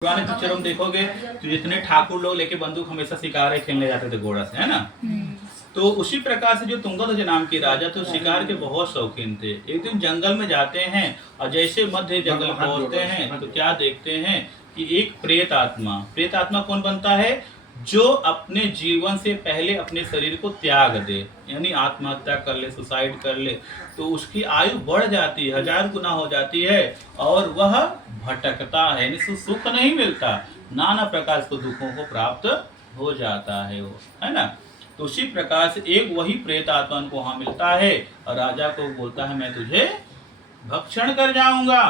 पुराने पिक्चरों में देखोगे तो जितने ठाकुर लोग लेके बंदूक हमेशा शिकार खेलने जाते थे घोड़ा से, है ना। तो उसी प्रकार से जो तुंगध्वज नाम के राजा थे शिकार के बहुत शौकीन थे। एक दिन जंगल में जाते हैं और जैसे मध्य जंगल पहुंचते हैं तो क्या देखते हैं कि एक प्रेत आत्मा कौन बनता है, जो अपने जीवन से पहले अपने शरीर को त्याग दे, यानी आत्महत्या कर ले, सुसाइड कर ले, तो उसकी आयु बढ़ जाती है, 1000 गुना हो जाती है और वह भटकता है, यानी सुख नहीं मिलता, नाना प्रकार के दुखों को प्राप्त हो जाता है वो, है ना। तो उसी प्रकार से एक वही प्रेत आत्मा को वहां मिलता है और राजा को बोलता है मैं तुझे भक्षण कर जाऊंगा।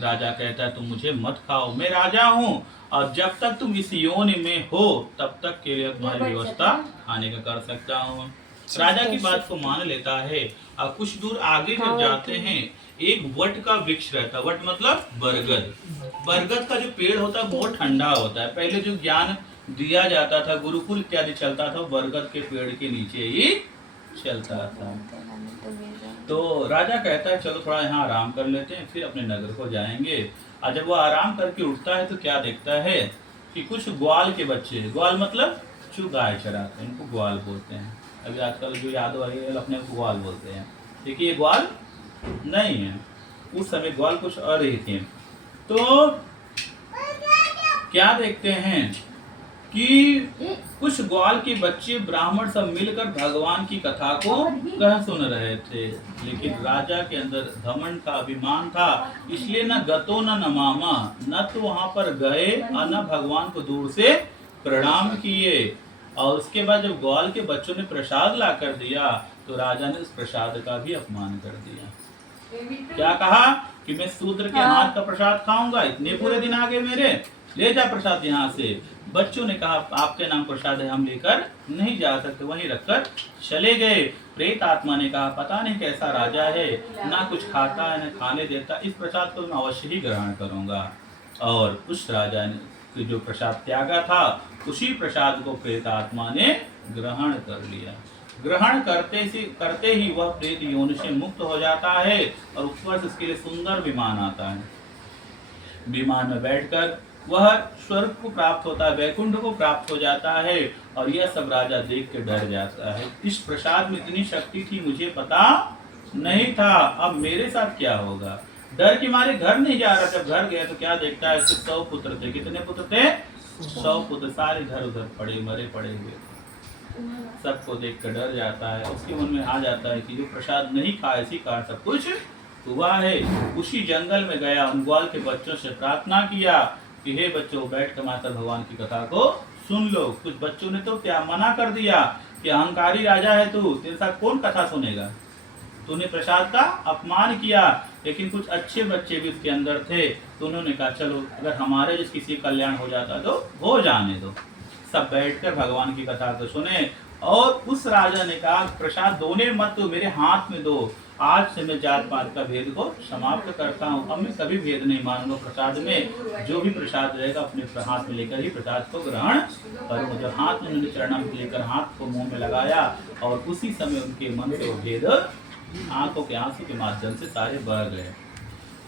राजा कहता है तुम मुझे मत खाओ, मैं राजा हूँ और जब तक तुम इस योनि में हो तब तक के लिए तुम्हारी व्यवस्था खाने का कर सकता हूँ। राजा की बात को मान लेता है और कुछ दूर आगे जब जाते हैं एक वट का वृक्ष रहता है। वट मतलब बरगद। बरगद का जो पेड़ होता है बहुत ठंडा होता है। पहले जो ज्ञान दिया जाता था, गुरुकुल इत्यादि चलता था, बरगद के पेड़ के नीचे ही चलता था। तो राजा कहता है चलो थोड़ा यहाँ आराम कर लेते हैं, फिर अपने नगर को जाएंगे। और जब वो आराम करके उठता है तो क्या देखता है कि कुछ ग्वाल के बच्चे, ग्वाल मतलब जो गाय चराते हैं, इनको ग्वाल बोलते हैं। अभी आजकल जो यादव आई है अपने को ग्वाल बोलते हैं। देखिए ये ग्वाल नहीं है, उस समय ग्वाल कुछ और ही थे। तो क्या देखते हैं कि कुछ ग्वाल के बच्चे ब्राह्मण सब मिलकर भगवान की कथा को कह सुन रहे थे, लेकिन राजा के अंदर घमंड का अभिमान था, इसलिए न गतो न नमामा, न तो वहां पर गए और न भगवान को दूर से प्रणाम किए। और उसके बाद जब ग्वाल के बच्चों ने प्रसाद ला कर दिया तो राजा ने उस प्रसाद का भी अपमान कर दिया। क्या कहा कि मैं शूद्र के हाथ का प्रसाद खाऊंगा, इतने पूरे दिन आगे मेरे, ले जा प्रसाद यहाँ से। बच्चों ने कहा आपके नाम प्रसाद है, हम लेकर नहीं जा सकते, वहीं रखकर चले गए। प्रेत आत्मा ने कहा पता नहीं कैसा राजा है, ना कुछ खाता है ना खाने देता, इस प्रसाद को मैं अवश्य ही ग्रहण करूंगा। और उस राजा ने जो प्रसाद त्यागा था उसी प्रसाद को प्रेत आत्मा ने ग्रहण कर लिया। ग्रहण करते ही वह प्रेत योनि से मुक्त हो जाता है और ऊपर से उसके लिए सुंदर विमान आता है। विमान में बैठकर वह स्वर्ग को प्राप्त होता है, वैकुंठ को प्राप्त हो जाता है। और यह सब राजा देख के डर जाता है, इस प्रसाद में इतनी शक्ति थी मुझे पता नहीं था, अब मेरे साथ क्या होगा। डर के मारे घर नहीं जा रहा। जब घर गया तो क्या देखता है, 100 पुत्र थे। कितने पुत्र थे? 100 पुत्र, सारे घर उधर पड़े मरे पड़े हुए। सबको देख कर डर जाता है। उसके मन में आ जाता है कि जो प्रसाद नहीं खाए इसी कारण सब कुछ हुआ है। उसी जंगल में गया, उन ग्वाल के बच्चों से प्रार्थना किया कि हे बच्चों बैठ कर माता भगवान की कथा को सुन लो। कुछ बच्चों ने तो क्या मना कर दिया कि अहंकारी राजा है तू, तेरे साथ कौन कथा सुनेगा, तूने प्रसाद का अपमान किया। लेकिन कुछ अच्छे बच्चे भी उसके अंदर थे, तो उन्होंने कहा चलो अगर हमारे जिस किसी कल्याण हो जाता तो हो जाने दो। सब बैठकर भगवान की कथा को सुने और उस राजा ने कहा प्रसाद दोने मत, तो मेरे हाथ में दो, आज से मैं जात पात का भेद को समाप्त करता हूँ, अब मैं कभी भेद नहीं मानूंगा। प्रसाद में जो भी प्रसाद रहेगा अपने हाथ में लेकर ही प्रसाद को ग्रहण करूँ। जब हाथ में उन्होंने चरणामृत में लेकर हाथ को मुंह में लगाया और उसी समय उनके मन से वो भेद आंखों के आंसू के माध्यम से सारे बह गए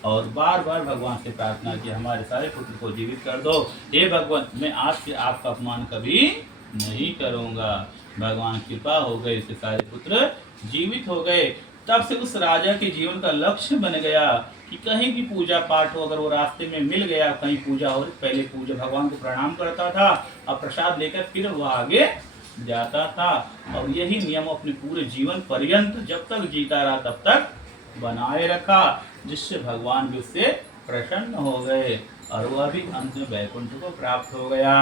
और बार बार भगवान से प्रार्थना की हमारे सारे पुत्र को जीवित कर दो, हे भगवान मैं आज से आपका अपमान कभी नहीं करूंगा। भगवान कृपा हो गई, इसके सारे पुत्र जीवित हो गए। तब से उस राजा के जीवन का लक्ष्य बन गया कि कहीं भी पूजा पाठ हो, अगर वो रास्ते में मिल गया कहीं पूजा हो, पहले पूजा भगवान को प्रणाम करता था और प्रसाद लेकर फिर वह आगे जाता था। और यही नियम अपने पूरे जीवन पर्यंत जब तक जीता रहा तब तक बनाए रखा, जिससे भगवान भी उससे प्रसन्न हो गए और वह भी अंत में वैकुंठ को प्राप्त हो गया।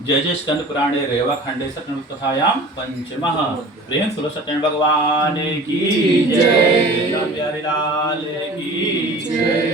जय जय स्कंद पुराणे रेवा खंडे सत्यनारायण कथायाम पंचमः। प्रेम सुलो सत्यनारायण भगवान की जय, प्यारे लाल की जय।